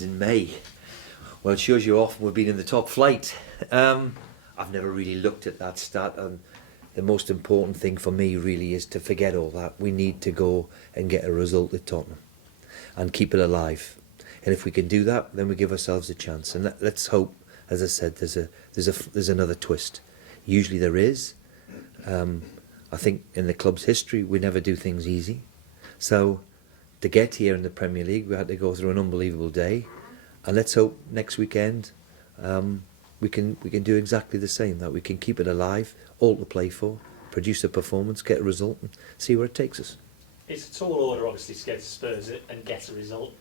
as in May. Well, it shows you often we've been in the top flight. I've never really looked at that stat, and the most important thing for me really is to forget all that. We need to go and get a result at Tottenham and keep it alive. And if we can do that, then we give ourselves a chance. And let's hope, as I said, there's another twist. Usually there is. I think in the club's history we never do things easy. So to get here in the Premier League, we had to go through an unbelievable day. And let's hope next weekend we can do exactly the same. That we can keep it alive, all to play for, produce a performance, get a result, and see where it takes us. It's a tall order, obviously, to go to Spurs and get a result.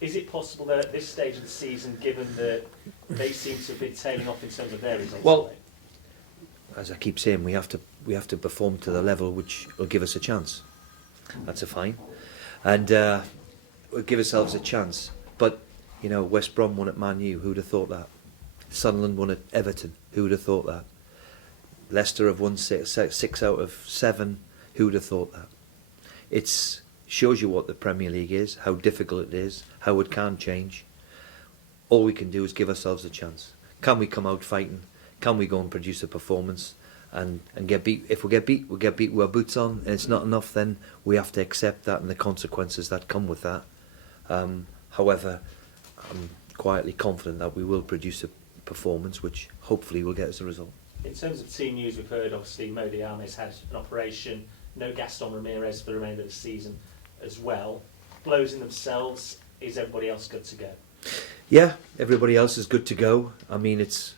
Is it possible that at this stage of the season, given that they seem to have been tailing off in terms of their results? Well, as I keep saying, we have to perform to the level which will give us a chance. That's a fine, and we'll give ourselves a chance. But you know, West Brom won at Man U. Who'd have thought that? Sunderland won at Everton. Who'd have thought that? Leicester have won 6 out of 7. Who'd have thought that? It shows you what the Premier League is, how difficult it is, how it can change. All we can do is give ourselves a chance. Can we come out fighting? Can we go and produce a performance and get beat? If we get beat, we'll get beat with our boots on, and it's not enough, then we have to accept that and the consequences that come with that. However, I'm quietly confident that we will produce a performance which hopefully will get us a result. In terms of team news, we've heard obviously Mo Diame's had an operation, no Gaston Ramirez for the remainder of the season as well. Blows in themselves, is everybody else good to go? Yeah, everybody else is good to go. I mean, it's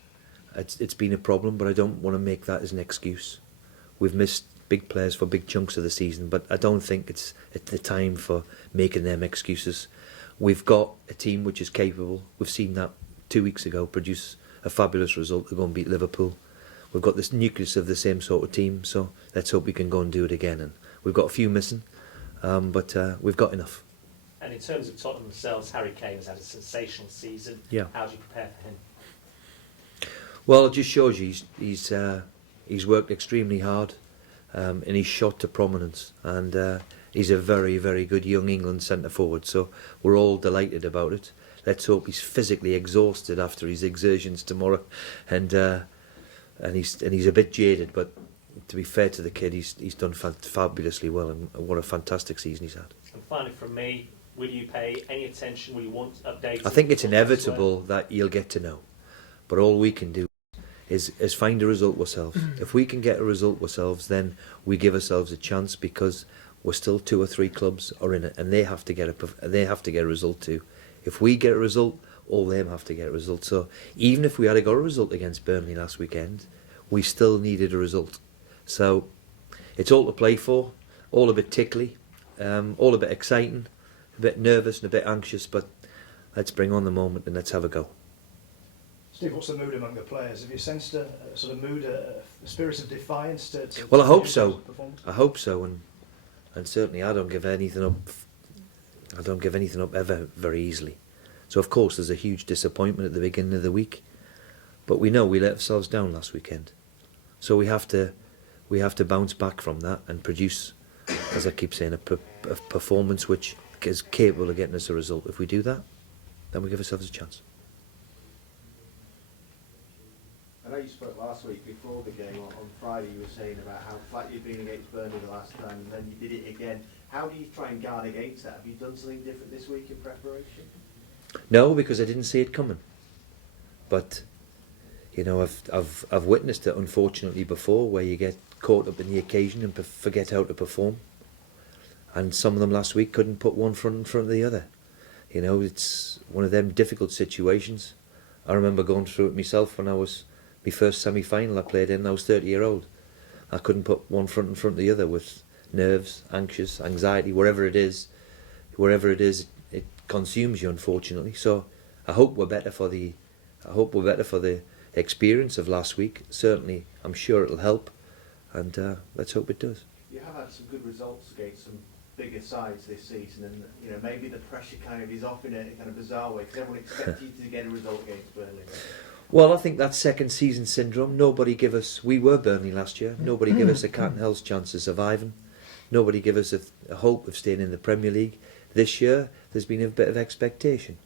been a problem, but I don't want to make that as an excuse. We've missed big players for big chunks of the season, but I don't think it's the time for making them excuses. We've got a team which is capable. We've seen that 2 weeks ago produce a fabulous result. They're going to beat Liverpool. We've got this nucleus of the same sort of team, so let's hope we can go and do it again. And we've got a few missing, but we've got enough. And in terms of Tottenham themselves, Harry Kane has had a sensational season. Yeah. How do you prepare for him? Well, it just shows you he's worked extremely hard, and he's shot to prominence, and he's a very, very good young England centre forward. So we're all delighted about it. Let's hope he's physically exhausted after his exertions tomorrow, and he's a bit jaded. But to be fair to the kid, he's done fabulously well, and what a fantastic season he's had. And finally, from me, will you pay any attention? Will you want updates? I think it's inevitable that you'll get to know, but all we can do is find a result ourselves. If we can get a result ourselves, then we give ourselves a chance, because we're still 2 or 3 clubs are in it, and they have to get a result too. If we get a result, all them have to get a result. So even if we had got a result against Burnley last weekend, we still needed a result. So it's all to play for, all a bit tickly, all a bit exciting, a bit nervous and a bit anxious, but let's bring on the moment and let's have a go. Steve, what's the mood among the players? Have you sensed a sort of mood, a spirit of defiance to Well, I hope so. performance? I hope so, and certainly I don't give anything up. I don't give anything up ever very easily. So of course there's a huge disappointment at the beginning of the week, but we know we let ourselves down last weekend. So we have to bounce back from that and produce, as I keep saying, a performance which is capable of getting us a result. If we do that, then we give ourselves a chance. I know you spoke last week before the game on Friday. You were saying about how flat you'd been against Burnley the last time, and then you did it again. How do you try and guard against that? Have you done something different this week in preparation? No, because I didn't see it coming. But you know, I've witnessed it unfortunately before, where you get caught up in the occasion and forget how to perform. And some of them last week couldn't put one foot in front of the other. You know, it's one of them difficult situations. I remember going through it myself when I was my first semi-final I played in. I was 30-year-old. I couldn't put one foot in front of the other, with nerves, anxious, anxiety, wherever it is, it consumes you, unfortunately. So I hope we're better for the experience of last week. Certainly, I'm sure it'll help, and let's hope it does. You have had some good results against some bigger sides this season, and you know, maybe the pressure kind of is off in a kind of bizarre way, because everyone expected you to get a result against Burnley. Well, I think that's second season syndrome. We were Burnley last year. Nobody gave us a cat and hell's chance of surviving. Nobody gave us a hope of staying in the Premier League. This year, there's been a bit of expectation.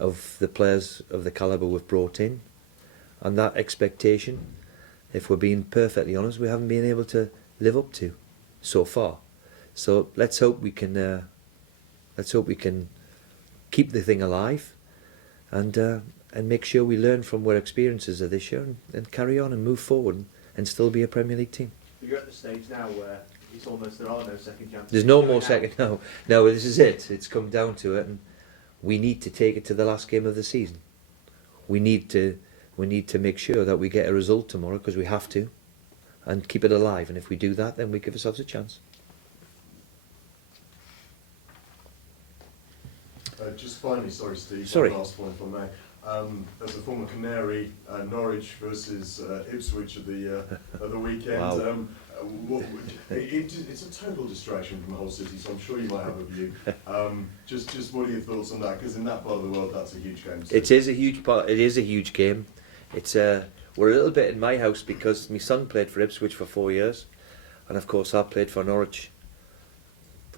of the players of the calibre we've brought in, and that expectation, if we're being perfectly honest, we haven't been able to live up to so far. So let's hope we can keep the thing alive, and make sure we learn from our experiences of this year, and carry on and move forward and still be a Premier League team. You're at the stage now where it's almost there are no second chances. There's no more second. No, this is it. It's come down to it, and we need to take it to the last game of the season. We need to make sure that we get a result tomorrow, because we have to, and keep it alive. And if we do that, then we give ourselves a chance. Just finally, sorry Steve, Sorry. one last point if I may. As a former Canary, Norwich versus Ipswich at the weekend. Wow. It's a total distraction from the whole city, so I'm sure you might have a view. Just what are your thoughts on that? Because in that part of the world, that's a huge game. It is a huge part. It is a huge game. It's we're a little bit in my house because my son played for Ipswich for 4 years, and of course I played for Norwich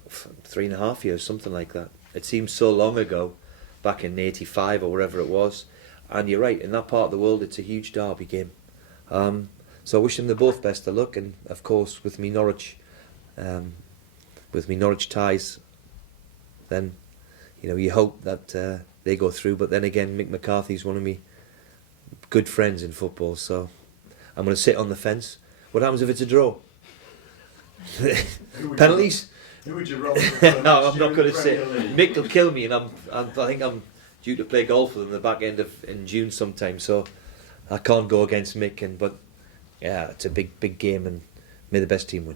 for 3.5 years, something like that. It seems so long ago, back in '85 or wherever it was. And you're right, in that part of the world, it's a huge derby game. So I wish them the both best of luck, and of course with me Norwich ties, then you hope that they go through. But then again, Mick McCarthy's one of me good friends in football, so I'm going to sit on the fence. What happens if it's a draw? Penalties? Who would you roll? No, I'm not going to say. Mick will kill me, and I think I'm due to play golf with him the back end of in June sometime, so I can't go against Mick. But yeah, it's a big game, and may the best team win.